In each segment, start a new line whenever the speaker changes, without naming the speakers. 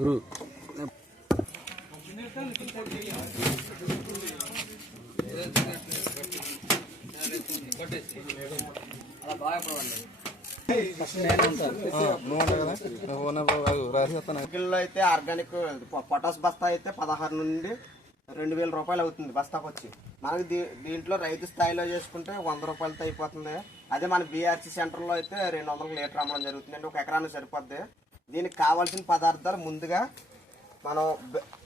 గురు.
అయితే ఆర్గానిక్ పొటాస్ బస్తా అయితే పదహారు నుండి రెండు వేల రూపాయలు అవుతుంది బస్తాకు వచ్చి మనకి దీ- దీంట్లో రైతు స్థాయిలో చేసుకుంటే వంద రూపాయలతో అయిపోతుంది. అదే మన బీఆర్సీ సెంటర్లో అయితే రెండు వందల లీటర్ అమ్మడం జరుగుతుంది ఒక ఎకరానికి సరిపోద్ది. దీనికి కావాల్సిన పదార్థాలు ముందుగా మనం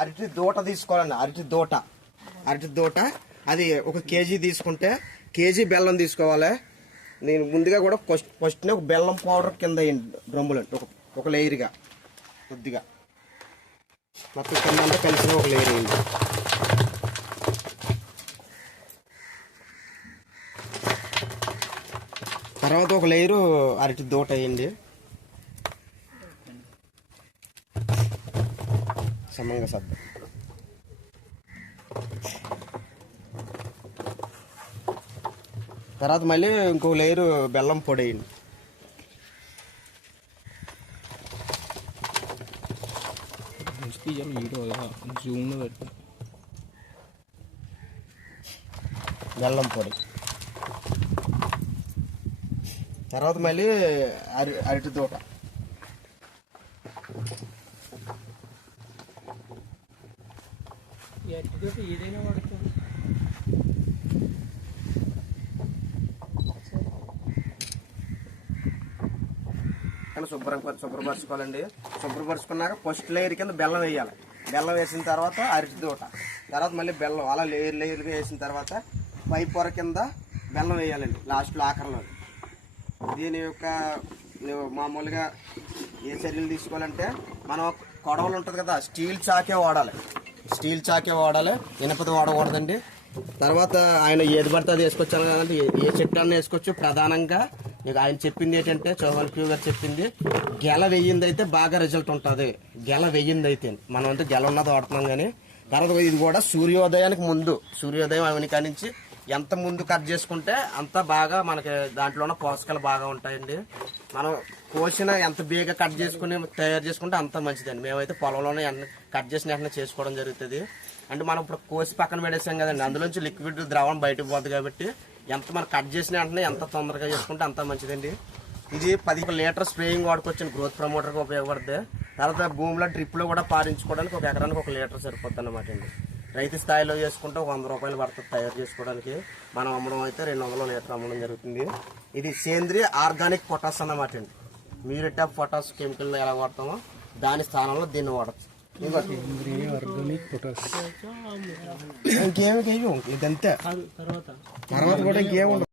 అరటి దూట తీసుకోవాలండి అరటి దూట. అరటి దూట అది ఒక కేజీ తీసుకుంటే కేజీ బెల్లం తీసుకోవాలి. నేను ముందుగా కూడా ఫస్ట్ ఫస్ట్ ఒక బెల్లం పౌడర్ కింద డ్రమ్ములు ఒక ఒక లేయర్గా కొద్దిగా. మొత్తం కింద అంతా కలిసిన ఒక లేయర్ అయింది తర్వాత ఒక లేయరు అరటి దూట వేయండి. సమంగా సర్దు తర్వాత మళ్ళీ ఇంకో లేయరు బెల్లం పొడి వేయండి
జూమ్లో పెట్టు.
బెల్లం పొడి తర్వాత మళ్ళీ అరి అరటి దూట కానీ శుభ్రం శుభ్రపరచుకోవాలండి. శుభ్రపరచుకున్నాక ఫస్ట్ లేయర్ కింద బెల్లం వేయాలి. బెల్లం వేసిన తర్వాత అరటి దూట తర్వాత మళ్ళీ బెల్లం అలా లేయర్ లేయర్గా వేసిన తర్వాత పై పొర కింద బెల్లం వేయాలండి లాస్ట్లో ఆఖరిలో దీని యొక్క మామూలుగా ఏ చర్యలు తీసుకోవాలంటే మనం కొడవలు ఉంటుంది కదా స్టీల్ చాకే వాడాలి. స్టీల్ చాకే వాడాలి ఇనపది వాడకూడదండి. తర్వాత ఆయన ఏది పడితే అది వేసుకొచ్చాను కదంటే ఏ- ఏ చెట్టు అన్న వేసుకోవచ్చు. ప్రధానంగా మీకు ఆయన చెప్పింది ఏంటంటే చౌహాన్ క్యూ గారు చెప్పింది గెల వెయ్యింది అయితే బాగా రిజల్ట్ ఉంటుంది. గెల వెయ్యింది అయితే మనం అంటే గెల ఉన్నది వాడుతున్నాం కానీ తర్వాత ఇది కూడా సూర్యోదయానికి ముందు సూర్యోదయం అవని కానించి ఎంత ముందు కట్ చేసుకుంటే అంత బాగా మనకి దాంట్లో ఉన్న పోషకాలు బాగా ఉంటాయండి. మనం కోసిన ఎంత బేగా కట్ చేసుకుని తయారు చేసుకుంటే అంత మంచిదండి. మేమైతే పొలంలోనే కట్ చేసిన వెంటనే చేసుకోవడం జరుగుతుంది. అంటే మనం ఇప్పుడు కోసి పక్కన పెట్టేసాం కదండి అందులోంచి లిక్విడ్ ద్రవం బయటకు పోతుంది కాబట్టి ఎంత మనం కట్ చేసిన వెంటనే ఎంత తొందరగా చేసుకుంటే అంత మంచిదండి. ఇది పది లీటర్ స్ప్రేయింగ్ వాడుకోవచ్చు గ్రోత్ ప్రమోటర్కి ఉపయోగపడుతుంది తర్వాత భూమిలో డ్రిప్లో కూడా పారించుకోవడానికి ఒక ఎకరానికి ఒక లీటర్ సరిపోతుంది అనమాట అండి. రైతు స్థాయిలో చేసుకుంటే ఒక వంద రూపాయలు పడుతుంది తయారు చేసుకోవడానికి. మనం అమ్మడం అయితే రెండు వందల లీటర్ అమ్మడం జరుగుతుంది. ఇది సేంద్రియ ఆర్గానిక్ పొటాస్ అన్నమాట అండి. మ్యూరేట్ ఆఫ్ పొటాస్ కెమికల్ ఎలా వాడతామో దాని స్థానంలో దీన్ని వాడచ్చు. ఇంకేమి ఇదంతే. తర్వాత. కూడా ఇంకేం ఉండదు